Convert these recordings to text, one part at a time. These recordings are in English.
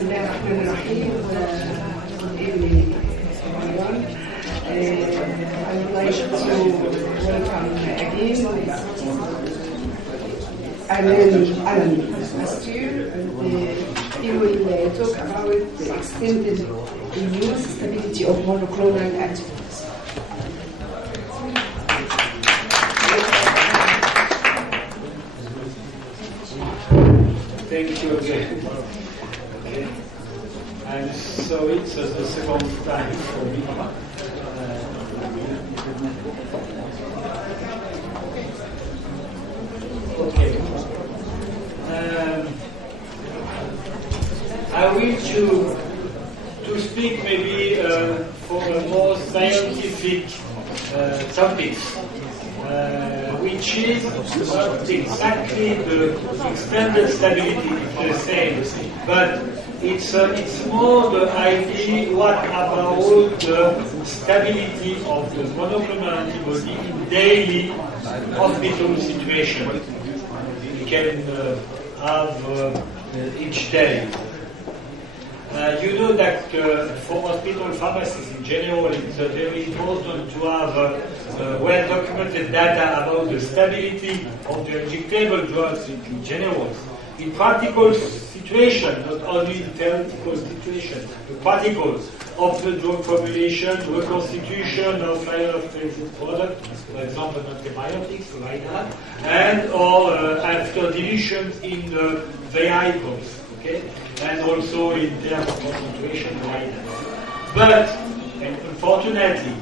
بسم الله الرحمن الرحيم. Everyone, I would like to welcome again Alain Astier, and he will talk about the extended immune stability of monoclonal antibodies. Thank you again. Okay. And so it's the second time for me. Okay. I wish to speak maybe for a more scientific topics. Which is not exactly the extended stability, the same, but it's more the idea what about the stability of the monoclonal antibody in daily hospital situation we can have each day. You know that for hospital pharmacies in general, it's very important to have well-documented data about the stability of the injectable drugs in general. In practical situation, not only in theoretical situation, the particles of the drug formulation, reconstitution of higher-phase product, for example, antibiotics, like that, and or after deletions in the vehicles. Okay? And also in terms of concentration like that. But, unfortunately,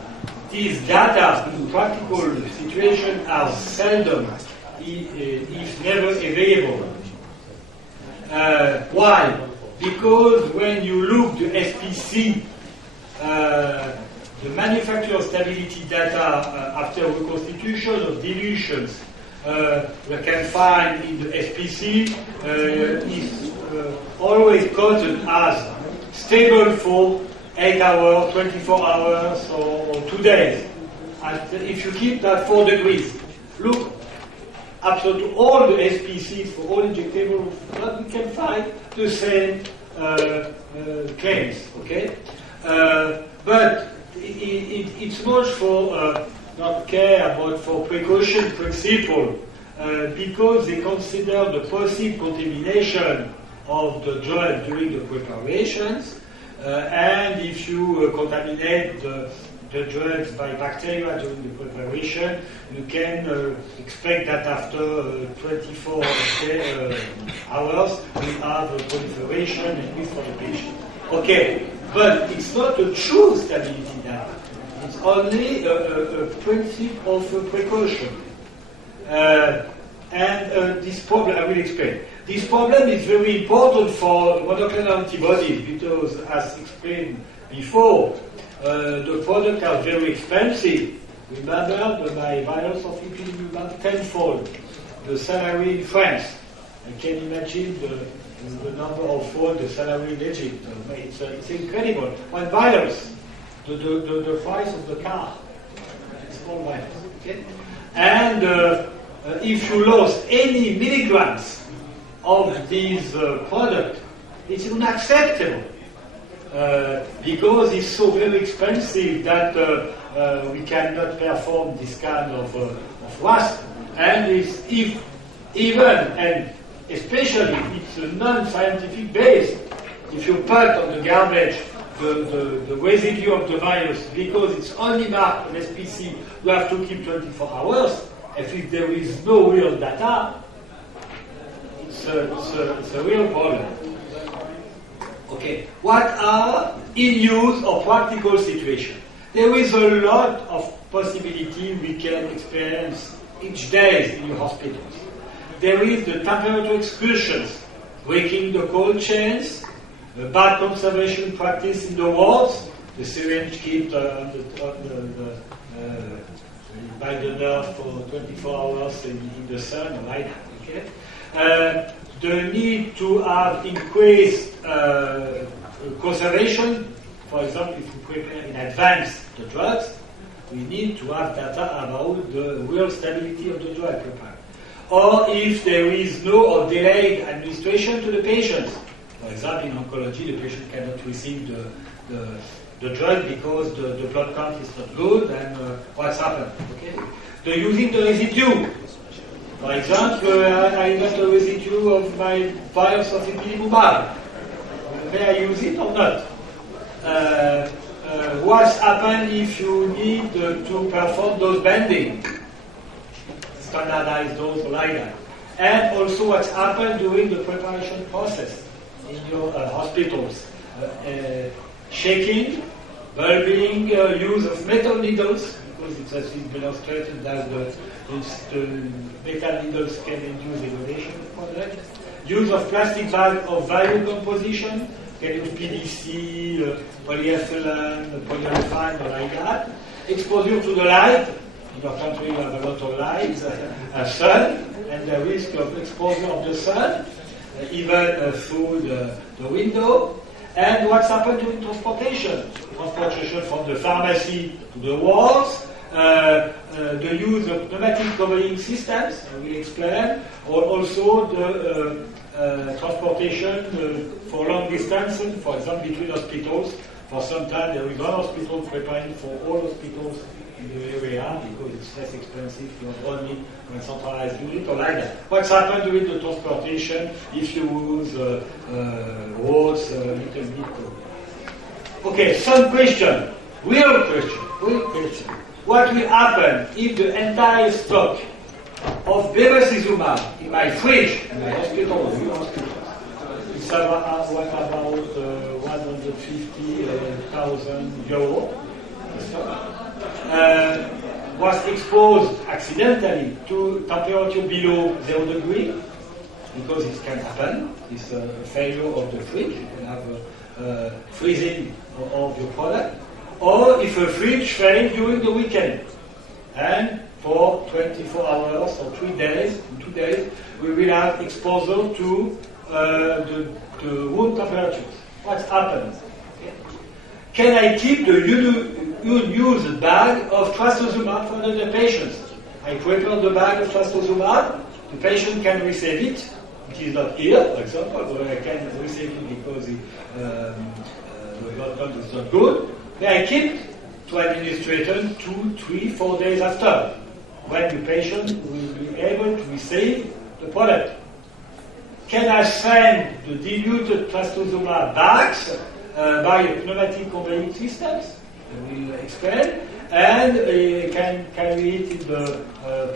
these data in practical situations are seldom, if never available. Why? Because when you look the SPC, the manufacturer stability data after reconstitution of dilutions, we can find in the SPC is always quoted as stable for 8 hours, 24 hours, or 2 days. And if you keep that 4 degrees, look absolutely all the SPCs for all injectable drugs, we can find the same claims. Okay, but it's much for not care about for precaution principle because they consider the possible contamination of the drug during the preparations, and if you contaminate the drugs by bacteria during the preparation, you can expect that after 24 hours we have a proliferation and risk for the patient. Okay, but it's not a true stability data. It's only a principle of precaution. And this problem, I will explain. This problem is very important for monoclonal antibodies because, as explained before, the products are very expensive. Remember, the virus of ipilimumab tenfold the salary in France. I can imagine the number of fold the salary in Egypt. It's incredible. One virus, the price of the car. It's called virus. Okay? And if you lost any milligrams of this product, it's unacceptable because it's so very expensive that we cannot perform this kind of waste. And if even and especially it's a non-scientific base, if you put on the garbage the residue of the virus because it's only marked on SPC, you have to keep 24 hours. If there is no real data, it's a real problem. Okay, what are in-use or practical situations? There is a lot of possibility we can experience each day in your hospitals. There is the temperature excursions, breaking the cold chains, the bad conservation practice in the wards, the syringe kept by the nerve for 24 hours in the sun, right? Okay. The need to have increased conservation. For example, if we prepare in advance the drugs, we need to have data about the real stability of the drug prepared. Or if there is no or delayed administration to the patients, For example, in oncology, the patient cannot receive the drug because the blood count is not good, and what's happened? Okay, they're using the residue. For example, I got a residue of my vials of ipilimumab. May I use it or not? What's happened if you need to perform dose bending? Standardized dose like that. And also what's happened during the preparation process in your hospitals. Shaking, bulbing, use of metal needles, because it's as been illustrated that the metal needles can induce degradation of product. Use of plastic bag of value composition, can use PVC, polyethylene, polyurethane, or like that. Exposure to the light. In your country you have a lot of light, sun, and the risk of exposure of the sun, even through the window. And what's happened during transportation? Transportation from the pharmacy to the wards, the use of pneumatic covering systems, I will explain, or also the transportation for long distances, for example, between hospitals. For some time there is one hospital preparing for all hospitals in the area because it's less expensive. You have only one centralized unit or like that. What's happened during the transportation if you use roads a little bit? Okay, some question, real question. What will happen if the entire stock of bevacizumab in my fridge, in my hospital, it's about 150,000 euros, was exposed accidentally to temperature below 0 degree, because it can happen, it's a failure of the fridge, you can have freezing of your product, or if a fridge fails during the weekend, and for 24 hours or 3 days, in 2 days, we will have exposure to the room temperatures. What's happened? Okay. Can I keep the unused bag of trastuzumab for the patients? I prepare the bag of trastuzumab, the patient can receive it. It is not here, for example, or I can receive it because the blood count is not good. Then I keep to administration 2, 3, 4 days after, when the patient will be able to receive the product. Can I send the diluted trastuzumab bags by a pneumatic conveying systems? I will explain. And can carry it in the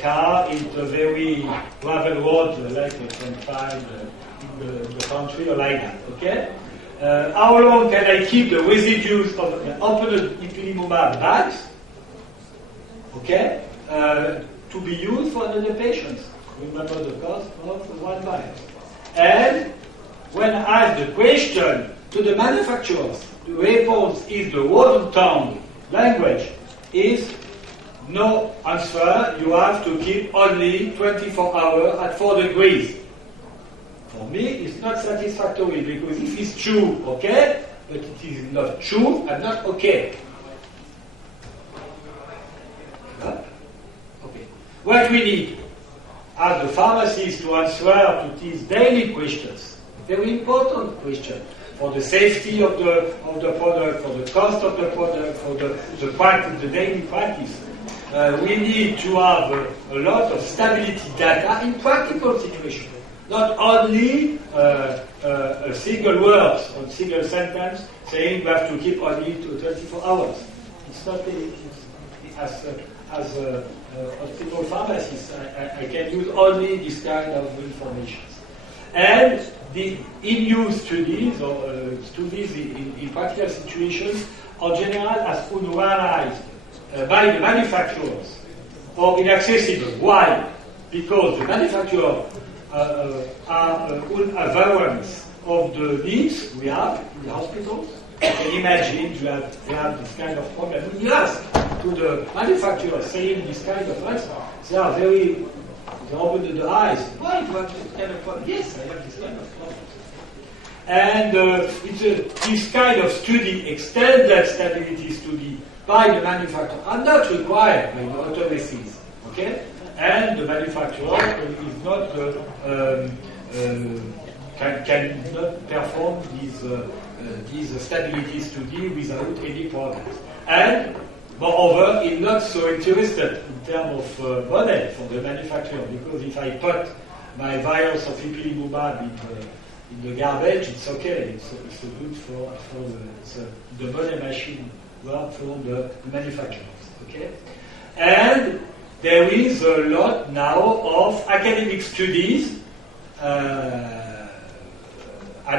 car in the very gravel road, like you can find in the country or like that. Okay? How long can I keep the residues of the opened ipilimumab bags? Okay? To be used for the patients. Remember the cost of 1 vial. And when I ask the question to the manufacturers, the response is the wooden tongue language is no answer, you have to keep only 24 hours at 4 degrees. For me, it's not satisfactory because if it's true, okay, but it is not true and not okay. Okay. What we need as the pharmacists to answer to these daily questions, very important question, for the safety of the product, for the cost of the product, for the practice, the daily practice. We need to have a lot of stability data in practical situations. Not only a single word or single sentence saying we have to keep only to 24 hours. It's not as a hospital pharmacist, I can use only this kind of information. And the in-use studies or studies in practical situations are generally as unrealized by the manufacturers or inaccessible. Why? Because the manufacturers are unaware of the needs we have in the hospitals. You can imagine they have this kind of problem. When you ask to the manufacturers saying this kind of answer, they are very, they open the eyes. Why do you have this kind of problem? Yes, I have this kind of problem. And this kind of study, extended stability study by the manufacturer, are not required by the authorities. Okay? And the manufacturer is not cannot perform these stability study without any problems. And moreover, it's not so interested in terms of model for the manufacturer, because if I put my vials of ipilimumab in the garbage, it's okay. It's good for the model machine work for the manufacturers. Okay, and there is a lot now of academic studies at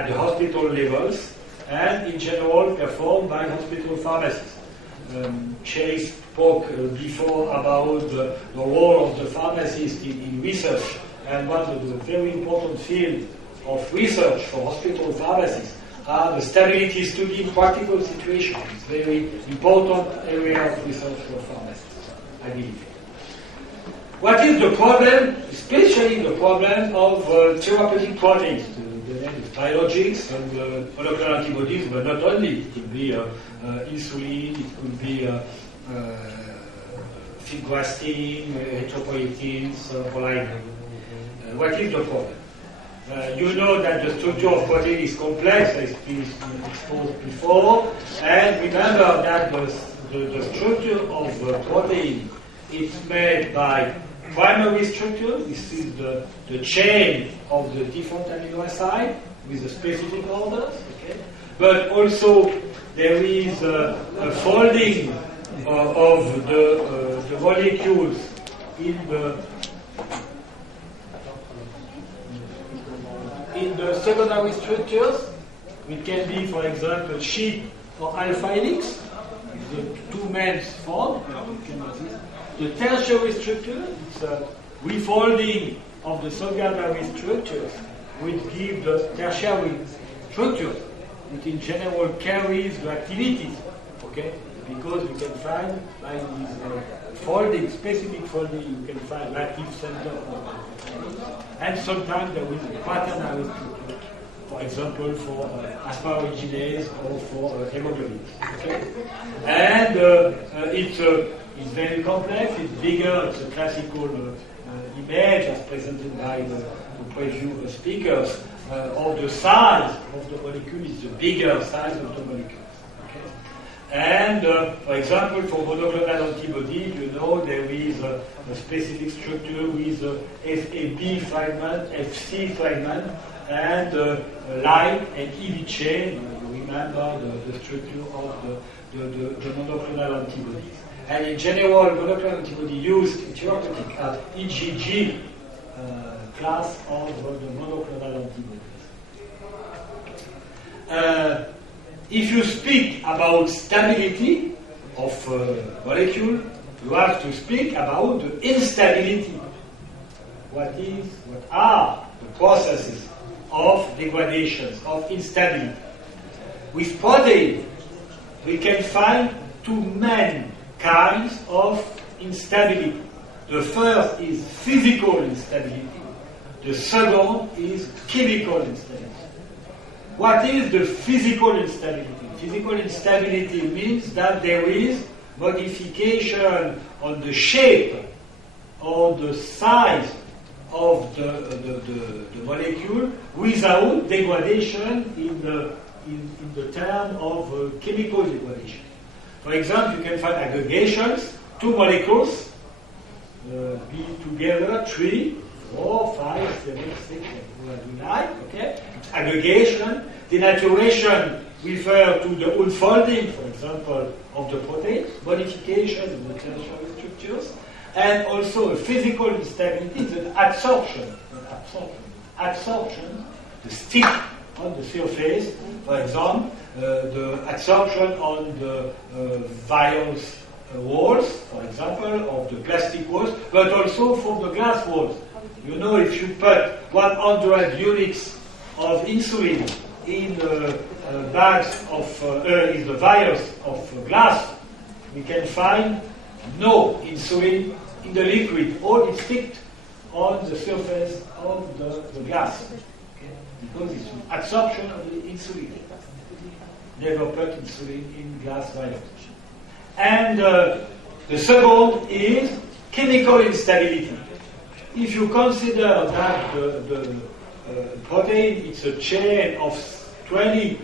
the hospital levels and in general performed by hospital pharmacists. Chase spoke before about the role of the pharmacist in research, and one of the very important fields of research for hospital pharmacists are the stability study in practical situations. It's a very important area of research for pharmacists, I believe. What is the problem, especially the problem of therapeutic proteins? The name is biologics and molecular antibodies, but not only. It could be insulin, it could be filgrastim, erythropoietins, prolactin. What is the problem? You know that the structure of protein is complex, as is exposed before, and remember that the structure of protein is made by primary structure. This is the chain of the different amino acids with the specific orders. Okay? But also there is a folding of the molecules in the secondary structures. It can be, for example, sheet or alpha helix, the two main forms. The tertiary structure, it's a refolding of the secondary structures, which give the tertiary structure, which in general carries the activities, okay? Because you can find by these folding, specific folding, you can find active center, and sometimes there is a quaternary structure, for example, for asparaginase or for hemoglobin. Okay? And it's very complex, it's bigger, it's a classical image as presented by the previous speakers of the size of the molecule. Is the bigger size of the molecule. Okay? And for example, for monoclonal antibody, you know there is a specific structure with FAB fragment, FC fragment, and line and EV chain. You remember the structure of the monoclonal antibodies. And in general, monoclonal antibody used in therapeutic are IgG class of the monoclonal antibodies. If you speak about stability of molecule, you have to speak about the instability. What are the processes of degradation, of instability? With protein, we can find two main kinds of instability. The first is physical instability. The second is chemical instability. What is the physical instability? Physical instability means that there is modification on the shape or the size of the molecule without degradation in the term of chemical degradation. For example, you can find aggregations, two molecules, be together 3, 4, 5, 7, 6, whatever you like, okay? Aggregation, denaturation refer to the unfolding, for example, of the protein, modification of the tertiary structures, and also a physical instability is an absorption. Absorption, the stick on the surface, for example, the absorption on the vials walls, for example, of the plastic walls, but also from the glass walls. You know, if you put 100 units of insulin in bags of, in the vials of glass, we can find no insulin in the liquid. All is sticked on the surface of the glass. Okay? Because it's absorption of the insulin. Never put insulin in glass vials. And the second is chemical instability. If you consider that protein, it's a chain of 20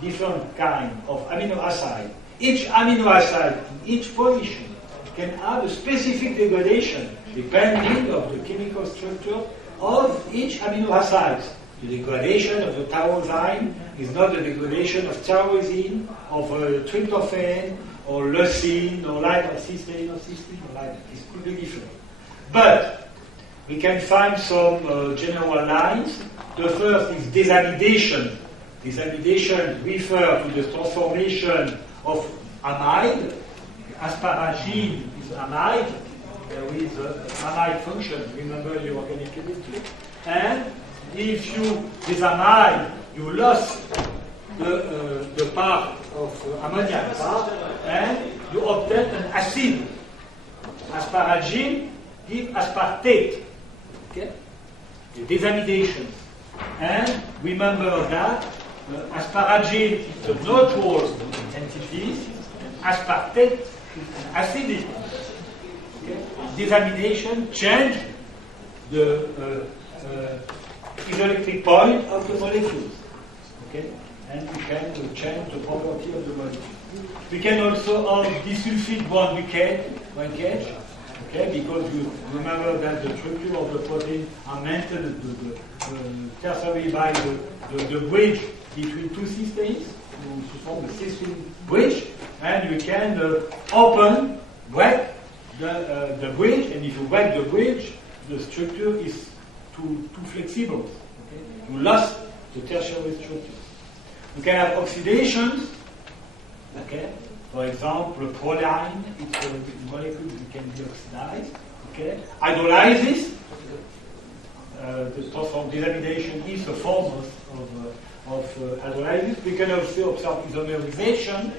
different kinds of amino acids. Each amino acid in each position can have a specific degradation depending on the chemical structure of each amino acid. The degradation of the tyrosine is not the degradation of tyrosine, of tryptophan, or leucine, or cysteine, or like that. It could be different. But we can find some general lines. The first is desamidation. Desamidation refers to the transformation of amide. Asparagine is amide. There is amide function. Remember your organic chemistry. And if you desamide, you lost the part of ammonia part, and you obtain an acid. Asparagine gives aspartate. Okay? The desamidation. And remember that asparagine is a neutral entity, aspartate is an acidic. Okay? Desamination change the isoelectric point of the molecules. Okay? And we can change the property of the molecule. We can also have disulfide bond linkage. Okay, because you remember that the structure of the protein are maintained tertiary by the bridge between two cysteines to form a cysteine bridge, and you can break the bridge, and if you break the bridge, the structure is too flexible. Okay? You lost the tertiary structure. You can have oxidations. Okay. For example, proline, it's a molecule that can be oxidized. Okay. Hydrolysis, the transform desamination is a form of hydrolysis. We can also observe isomerization,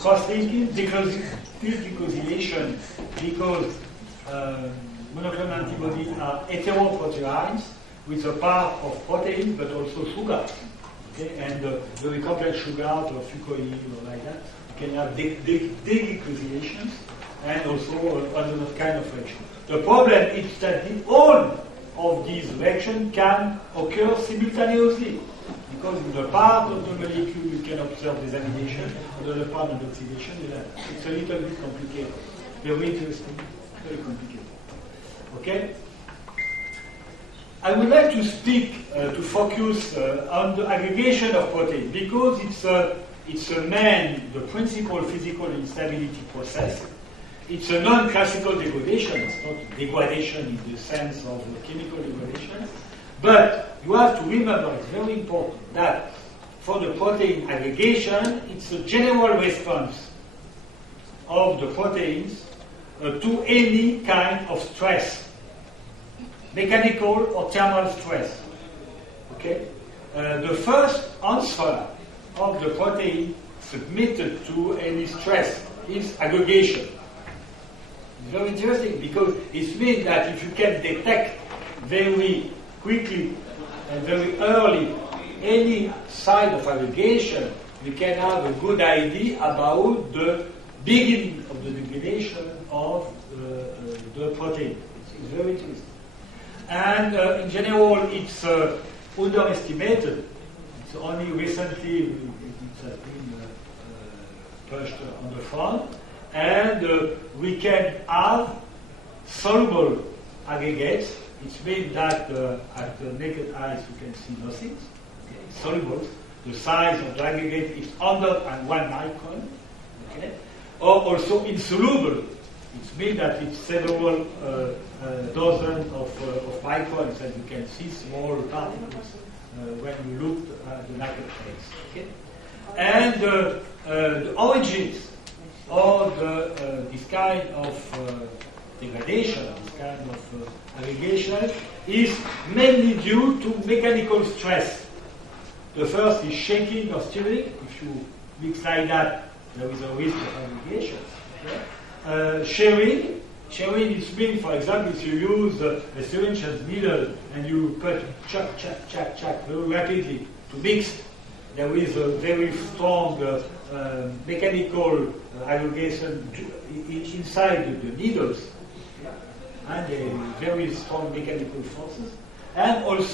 cross-linking, decarboxylation, because monoclonal antibodies are heteroproteins with a part of protein but also sugar. Okay? And very complex sugars or fucoid or like that. You can have deglycosylations and also other kind of reaction. The problem is that all of these reactions can occur simultaneously. Because in the part of the molecule you can observe desamination, and the part of oxidation, it's a little bit complicated. Very interesting, very complicated. Okay? I would like to speak, to focus on the aggregation of protein, because it's the principal physical instability process. It's a non-classical degradation. It's not degradation in the sense of chemical degradation. But you have to remember, it's very important, that for the protein aggregation, it's a general response of the proteins to any kind of stress. Mechanical or thermal stress. Okay? The first answer of the protein submitted to any stress is aggregation. It's very interesting because it means that if you can detect very quickly and very early any sign of aggregation, we can have a good idea about the beginning of the degradation of the protein. It's very interesting. And in general, it's underestimated. It's only recently it has been pushed on the front. And we can have soluble aggregates. It means that at the naked eyes you can see nothing. Okay? Soluble. The size of the aggregate is under and 1 micron. Okay? Or also insoluble. It means that it's several dozens of microns, and you can see small particles when you look at the naked face. Okay? And the origins of this kind of degradation, this kind of aggregation, is mainly due to mechanical stress. The first is shaking or stirring. If you mix like that, there is a risk of aggregation. Okay? Sharing is mean, for example, if you use a syringe as needle and you put chuck very rapidly to mix, there is a very strong mechanical aggregation inside the needles, and very strong mechanical forces, and also